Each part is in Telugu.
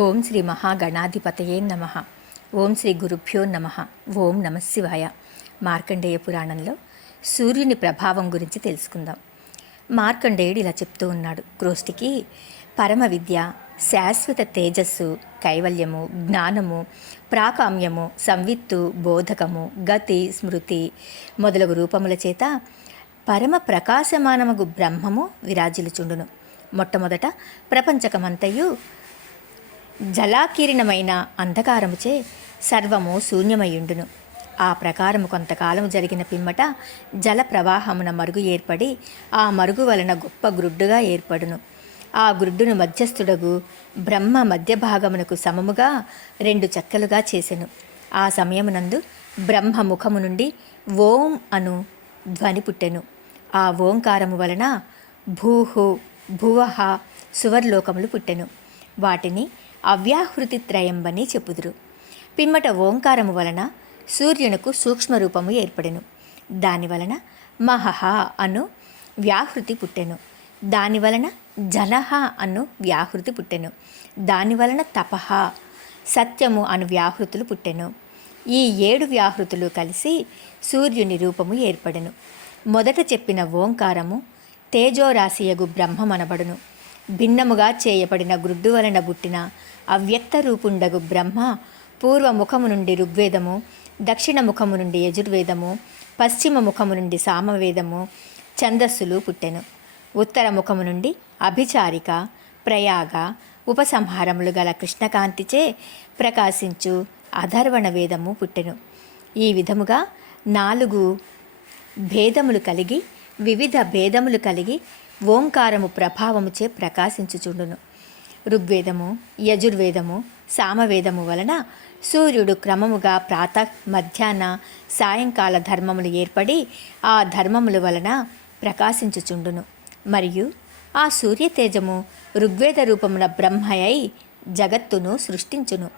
ఓం శ్రీ మహాగణాధిపతయే నమ. ఓం శ్రీ గురుభ్యో నమ. ఓం నమశివాయ. మార్కండేయ పురాణంలో సూర్యుని ప్రభావం గురించి తెలుసుకుందాం. మార్కండేయుడు ఇలా చెప్తూ ఉన్నాడు. క్రోష్టికి పరమ విద్య, శాశ్వత తేజస్సు, కైవల్యము, జ్ఞానము, ప్రాకామ్యము, సంవిత్తు, బోధకము, గతి, స్మృతి మొదలగు రూపముల చేత పరమ ప్రకాశమానమగు బ్రహ్మము విరాజిల్లుచుండును. మొట్టమొదట ప్రపంచకమంతయు జలాకీర్ణమైన అంధకారముచే సర్వము శూన్యమయుండును. ఆ ప్రకారము కొంతకాలము జరిగిన పిమ్మట జల ప్రవాహమున మరుగు ఏర్పడి ఆ మరుగు వలన గొప్ప గ్రుడ్డుగా ఏర్పడును. ఆ గ్రుడ్డును మధ్యస్థుడగు బ్రహ్మ మధ్య భాగమునకు సమముగా రెండు చెక్కలుగా చేసెను. ఆ సమయమునందు బ్రహ్మ ముఖము నుండి ఓం అను ధ్వని పుట్టెను. ఆ ఓంకారము వలన భూహు, భువహ, సువర్లోకములు పుట్టెను. వాటిని అవ్యాహృతి త్రయంబని చెప్పుదురు. పిమ్మట ఓంకారము వలన సూర్యునకు సూక్ష్మరూపము ఏర్పడెను. దానివలన మహహ అను వ్యాహృతి పుట్టెను. దానివలన జలహ అను వ్యాహృతి పుట్టెను. దానివలన తపహ, సత్యము అను వ్యాహృతులు పుట్టెను. ఈ 7 వ్యాహృతులు కలిసి సూర్యుని రూపము ఏర్పడెను. మొదట చెప్పిన ఓంకారము తేజోరాశియగు బ్రహ్మమనబడును. భిన్నముగా చేయబడిన గ్రుడ్డు వలన పుట్టిన అవ్యక్త రూపుండగు బ్రహ్మ పూర్వముఖము నుండి ఋగ్వేదము, దక్షిణ ముఖము నుండి యజుర్వేదము, పశ్చిమ ముఖము నుండి సామవేదము, ఛందస్సులు పుట్టెను. ఉత్తర ముఖము నుండి అభిచారిక, ప్రయాగ, ఉపసంహారములు గల కృష్ణకాంతిచే ప్రకాశించు అధర్వణ వేదము పుట్టెను. ఈ విధముగా 4 భేదములు కలిగి, వివిధ భేదములు కలిగి ఓంకారము ప్రభావముచే ప్రకాశించుచుండును. ఋగ్వేదము, యజుర్వేదము, సామవేదము వలన సూర్యుడు క్రమముగా ప్రాతః, మధ్యాహ్న, సాయంకాల ధర్మములు ఏర్పడి ఆ ధర్మముల వలన ప్రకాశించుచుండును. మరియు ఆ సూర్యతేజము ఋగ్వేద రూపమున బ్రహ్మయై జగత్తును సృష్టించును.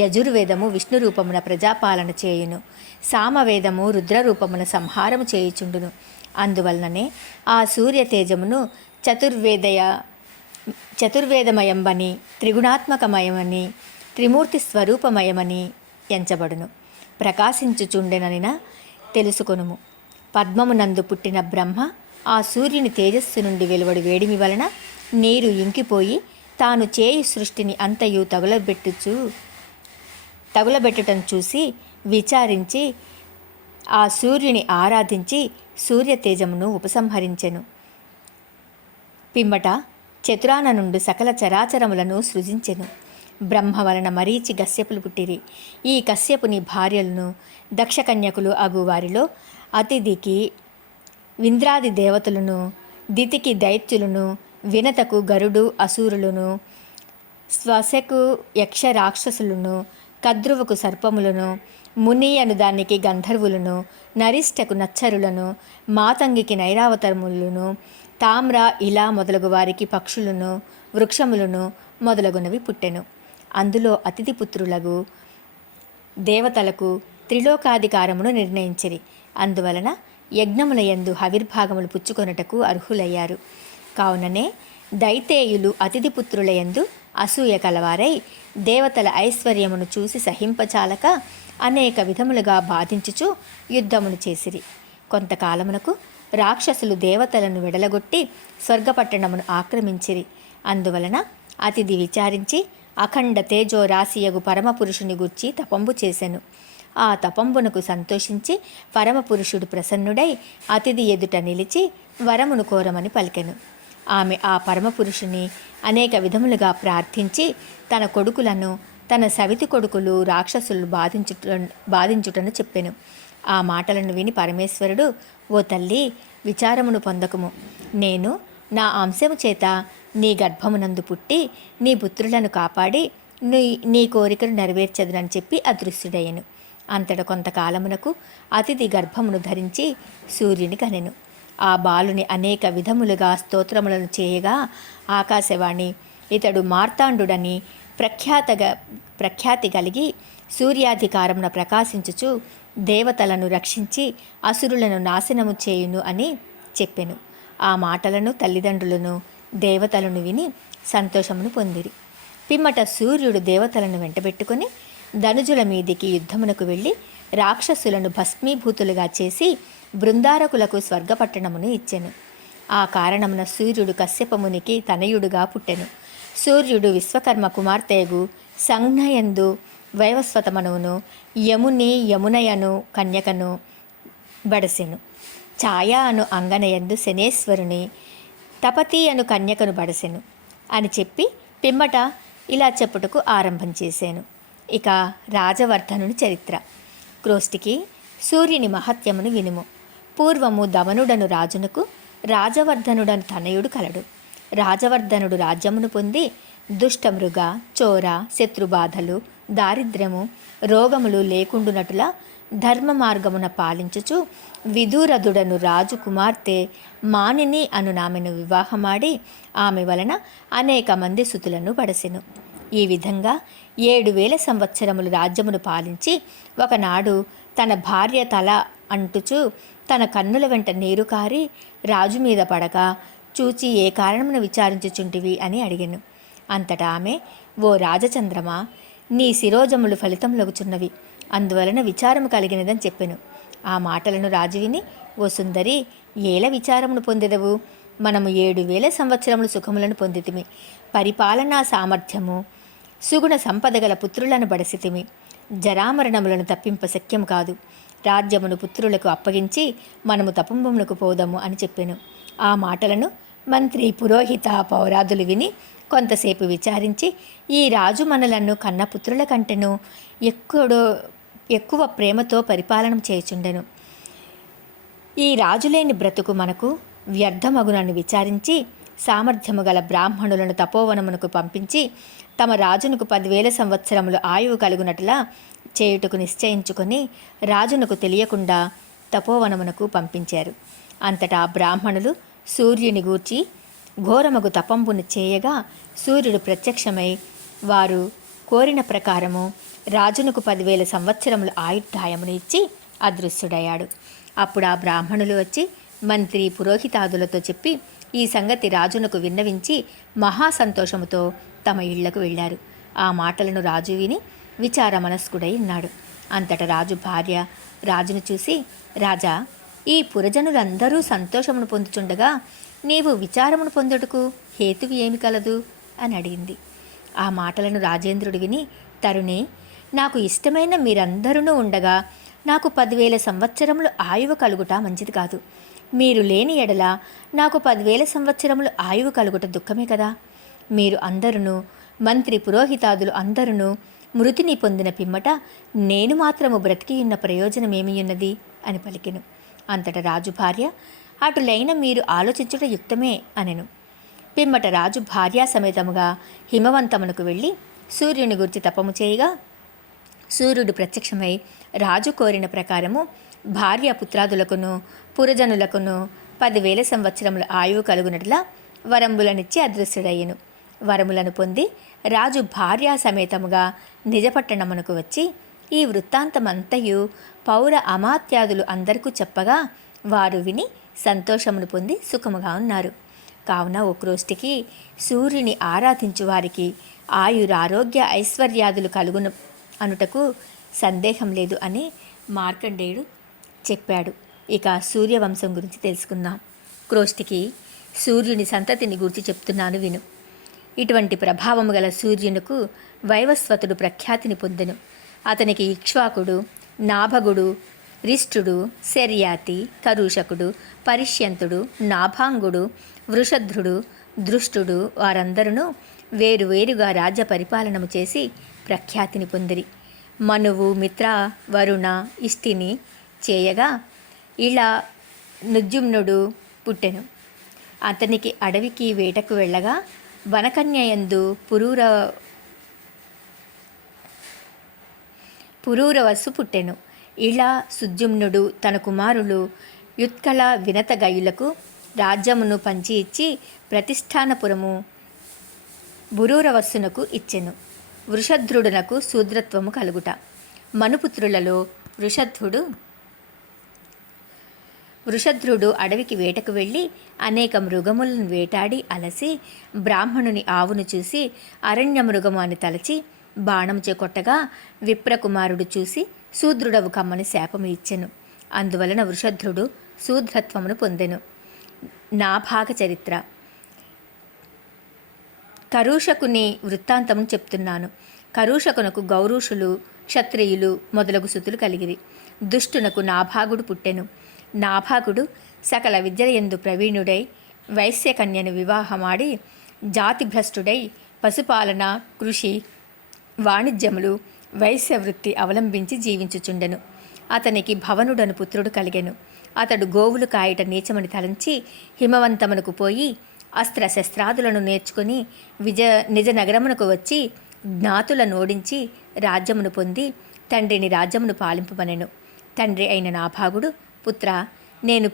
యజుర్వేదము విష్ణు రూపమున ప్రజాపాలన చేయును. సామవేదము రుద్రరూపమున సంహారము చేయుచుండును. అందువలననే ఆ సూర్యతేజమును చతుర్వేదమయమని, త్రిగుణాత్మకమయమని, త్రిమూర్తి స్వరూపమయమని ఎంచబడును. ప్రకాశించుచుండెననిన తెలుసుకొనుము. పద్మమునందు పుట్టిన బ్రహ్మ ఆ సూర్యుని తేజస్సు నుండి వెలువడి వేడిమి వలన నీరు ఇంకిపోయి తాను చేయు సృష్టిని అంతయు తగులబెట్టుటను చూసి విచారించి ఆ సూర్యుని ఆరాధించి సూర్యతేజమును ఉపసంహరించెను. పిమ్మట చతురాన నుండి సకల చరాచరములను సృజించెను. బ్రహ్మ వలన మరీచి కశ్యపులు పుట్టిరి. ఈ కశ్యపుని భార్యలను దక్షకన్యకులు అగు వారిలో అతిథికి వింద్రాది దేవతలను, దితికి దైత్యులను, వినతకు గరుడు అసూరులను, శ్వశకు యక్ష రాక్షసులను, కద్రువకు సర్పములను, ముని అను దానికి గంధర్వులను, నరిష్టకు నచ్చరులను, మాతంగికి నైరావతములను, తామ్ర ఇలా మొదలగు వారికి పక్షులను, వృక్షములను మొదలగునవి పుట్టెను. అందులో అతిథి పుత్రులకు దేవతలకు త్రిలోకాధికారమును నిర్ణయించిరి. అందువలన యజ్ఞముల యందు హవిర్భాగములు పుచ్చుకొనుటకు అర్హులయ్యారు. కావుననే దైతేయులు అతిథి పుత్రుల యందు అసూయ కలవారై దేవతల ఐశ్వర్యమును చూసి సహింపచాలక అనేక విధములుగా బాధించుచు యుద్ధమును చేసిరి. కొంతకాలమునకు రాక్షసులు దేవతలను వెడలగొట్టి స్వర్గపట్టణమును ఆక్రమించిరి. అందువలన అతిథి విచారించి అఖండ తేజో రాశియగు పరమపురుషుని గూర్చి తపంబు చేసెను. ఆ తపంబునకు సంతోషించి పరమపురుషుడు ప్రసన్నుడై అతిథి ఎదుట నిలిచి వరమును కోరమని పలికెను. ఆమె ఆ పరమపురుషుని అనేక విధములుగా ప్రార్థించి తన కొడుకులను, తన సవితి కొడుకులు రాక్షసులు బాధించుటను చెప్పెను. ఆ మాటలను విని పరమేశ్వరుడు, ఓ తల్లి, విచారమును పొందకుము. నేను నా అంశము చేత నీ గర్భమునందు పుట్టి నీ పుత్రులను కాపాడి నీ కోరికను నెరవేర్చదునని చెప్పి అదృశ్యుడయ్యను. అంతట కొంతకాలమునకు అతిథి గర్భమును ధరించి సూర్యుని కనెను. ఆ బాలుని అనేక విధములుగా స్తోత్రములను చేయగా ఆకాశవాణి, ఇతడు మార్తాండుడని ప్రఖ్యాతి కలిగి సూర్యాధికారమున ప్రకాశించుచు దేవతలను రక్షించి అసురులను నాశనము చేయును అని చెప్పెను. ఆ మాటలను తల్లిదండ్రులను, దేవతలను విని సంతోషమును పొందిరి. పిమ్మట సూర్యుడు దేవతలను వెంటబెట్టుకొని ధనుజుల మీదికి యుద్ధమునకు వెళ్ళి రాక్షసులను భస్మీభూతులుగా చేసి బృందారకులకు స్వర్గపట్టణమును ఇచ్చెను. ఆ కారణమున సూర్యుడు కశ్యపమునికి తనయుడుగా పుట్టెను. సూర్యుడు విశ్వకర్మ కుమార్తెయగు సంజ్ఞయందు వైవస్వతమనువును యముని యమునయను కన్యకను బడసెను. ఛాయ అను అంగనయందు శనేశ్వరుని తపతి అను కన్యకను బడసెను అని చెప్పి పిమ్మట ఇలా చెప్పుటకు ఆరంభం చేశాను. ఇక రాజవర్ధనుని చరిత్ర. క్రోష్టికి సూర్యుని మహత్యమును వినుము. పూర్వము దమనుడను రాజునకు రాజవర్ధనుడను తనయుడు కలడు. రాజవర్ధనుడు రాజ్యమును పొంది దుష్టమృగ చోర శత్రుబాధలు దారిద్ర్యము రోగములు లేకుండునటులా ధర్మ మార్గమున పాలించుచు విదూరదుడను రాజు కుమార్తె మానిని అను నామెను వివాహమాడి ఆమె వలన అనేక మంది సుతులను పడసెను. ఈ విధంగా 7,000 సంవత్సరములు రాజ్యమును పాలించి ఒకనాడు తన భార్య తల అంటుచు తన కన్నుల వెంట నీరు కారి రాజు మీద పడగా చూచి ఏ కారణమును విచారించుచుంటివి అని అడిగెను. అంతటా ఆమె, ఓ రాజచంద్రమా, నీ శిరోజములు ఫలితములగుచున్నవి, అందువలన విచారము కలిగినదని చెప్పెను. ఆ మాటలను రాజు విని, ఓ సుందరి, ఏల విచారమును పొందెదవు? మనము 7,000 సంవత్సరములు సుఖములను పొందితిమి, పరిపాలనా సామర్థ్యము సుగుణ సంపద గల పుత్రులను బడసితిమి, జరామరణములను తప్పింప శక్యము కాదు. రాజ్యమును పుత్రులకు అప్పగించి మనము తపంబమునకు పోదాము అని చెప్పెను. ఆ మాటలను మంత్రి పురోహిత పౌరాదులు విని కొంతసేపు విచారించి, ఈ రాజు మనలను కన్న పుత్రుల కంటెను ఎక్కువ ప్రేమతో పరిపాలన చేయుచుండెను. ఈ రాజులేని బ్రతుకు మనకు వ్యర్థమగునని విచారించి సామర్థ్యము గల బ్రాహ్మణులను తపోవనమునకు పంపించి తమ రాజునకు 10,000 సంవత్సరములు ఆయువు కలుగునట్లా చేయుటకు నిశ్చయించుకొని రాజునకు తెలియకుండా తపోవనమునకు పంపించారు. అంతటా బ్రాహ్మణులు సూర్యుని గూర్చి ఘోరమగు తపంబును చేయగా సూర్యుడు ప్రత్యక్షమై వారు కోరిన ప్రకారము రాజునకు 10,000 సంవత్సరములు ఆయుర్దాయమును ఇచ్చి అదృశ్యుడయ్యాడు. అప్పుడు ఆ బ్రాహ్మణులు వచ్చి మంత్రి పురోహితాదులతో చెప్పి ఈ సంగతి రాజునకు విన్నవించి మహాసంతోషముతో తమ ఇళ్లకు వెళ్ళారు. ఆ మాటలను రాజు విని విచార మనస్కుడై ఉన్నాడు. అంతట రాజు భార్య రాజును చూసి, రాజా, ఈ పురజనులందరూ సంతోషమును పొందుచుండగా నీవు విచారమును పొందుటకు హేతువు ఏమి కలదు అని అడిగింది. ఆ మాటలను రాజేంద్రుడు విని, తరుణి, నాకు ఇష్టమైన మీరందరూ ఉండగా నాకు 10,000 సంవత్సరములు ఆయువు కలుగుట మంచిది కాదు. మీరు లేని ఎడల నాకు 10,000 సంవత్సరములు ఆయువు కలుగుట దుఃఖమే కదా. మీరు అందరును మంత్రి పురోహితాదులు అందరును మృతిని పొందిన పిమ్మట నేను మాత్రము బ్రతికియున్న ప్రయోజనమేమియున్నది అని పలికెను. అంతట రాజు భార్య, అటులైన మీరు ఆలోచించుట యుక్తమే అనెను. పిమ్మట రాజు భార్యా సమేతముగా హిమవంతమునకు వెళ్ళి సూర్యుని గురించి తపము చేయగా సూర్యుడు ప్రత్యక్షమై రాజు కోరిన ప్రకారము భార్య పుత్రాదులకును పురజనులకును 10,000 సంవత్సరముల ఆయువు కలుగునట్లా వరములనిచ్చి అదృశ్యుడయ్యెను. వరములను పొంది రాజు భార్యా సమేతముగా నిజపట్టణమునకు వచ్చి ఈ వృత్తాంతమంతయు పౌర అమాత్యాదులు అందరికీ చెప్పగా వారు విని సంతోషమును పొంది సుఖముగా ఉన్నారు. కావున ఓ క్రోష్టికి సూర్యుని ఆరాధించు వారికి ఆయురారోగ్య ఐశ్వర్యాదులు కలుగును అనుటకు సందేహం లేదు అని మార్కండేయుడు చెప్పాడు. ఇక సూర్యవంశం గురించి తెలుసుకుందాం. క్రోష్టికి సూర్యుని సంతతిని గురించి చెప్తున్నాను విను. ఇటువంటి ప్రభావము గల సూర్యునకు వైవస్వతుడు ప్రఖ్యాతిని పొందెను. అతనికి ఇక్ష్వాకుడు, నాభగుడు, రిష్టుడు, శర్యాతి, కరుషకుడు, పరిష్యంతుడు, నాభాంగుడు, వృషధ్రుడు, దృష్టుడు వారందరూ వేరువేరుగా రాజ్య పరిపాలనము చేసి ప్రఖ్యాతిని పొందిరి. మనువు, మిత్ర, వరుణ, ఇష్టిని చేయగా ఇలా నుజ్జుమ్నుడు పుట్టెను. అతనికి అడవికి వేటకు వెళ్ళగా వనకన్యయందు పురూరవస్సు పుట్టెను. ఇలా సుజుమ్నుడు తన కుమారులు యుత్కల వినతగయులకు రాజ్యమును పంచి ఇచ్చి ప్రతిష్టానపురము బురూరవస్సునకు ఇచ్చెను. వృషధ్రుడునకు శూద్రత్వము కలుగుట. మనుపుత్రులలో వృషధ్రుడు వృషధ్రుడు అడవికి వేటకు వెళ్ళి అనేక మృగములను వేటాడి అలసి బ్రాహ్మణుని ఆవును చూసి అరణ్య మృగము అని తలచి బాణంచే కొట్టగా విప్రకుమారుడు చూసి శూద్రుడవు కమ్మని శాపము ఇచ్చెను. అందువలన వృషధ్రుడు శూద్రత్వమును పొందెను. నాభాగ చరిత్ర. కరూషకుని వృత్తాంతమును చెప్తున్నాను. కరూషకునకు గౌరూషులు, క్షత్రియులు మొదలగు సుతులు కలిగిరి. దుష్టునకు నాభాగుడు పుట్టెను. నాభాగుడు సకల విద్యలయందు ప్రవీణుడై వైశ్యకన్యను వివాహమాడి జాతిభ్రష్టుడై పశుపాలన, కృషి, వాణిజ్యములు, వైశ్యవృత్తి అవలంబించి జీవించుచుండెను. అతనికి భవనుడను పుత్రుడు కలిగెను. అతడు గోవులు కాయట నీచమని తలంచి హిమవంతమునకు పోయి అస్త్రశస్త్రాదులను నేర్చుకుని నిజ నగరమునకు వచ్చి జ్ఞాతులను ఓడించి రాజ్యమును పొంది తండ్రిని రాజ్యమును పాలింపమనెను. తండ్రి అయిన నాభాగుడు, పుత్ర, నేను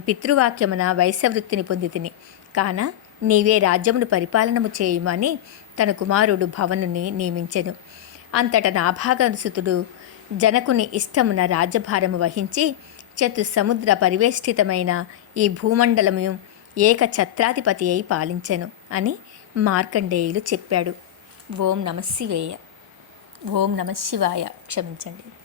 పితృవాక్యమున వైశ్యవృత్తిని పొంది తిని, కాన నీవే రాజ్యమును పరిపాలనము చేయుమని తన కుమారుడు భవనుని నియమించెను. అంతట నాభాగసుతుడు జనకుని ఇష్టమున రాజ్యభారము వహించి చతుస్సముద్ర పరివేష్టితమైన ఈ భూమండలము ఏక ఛత్రాధిపతి అయి పాలించెను అని మార్కండేయులు చెప్పాడు. ఓం నమ శివాయ. క్షమించండి.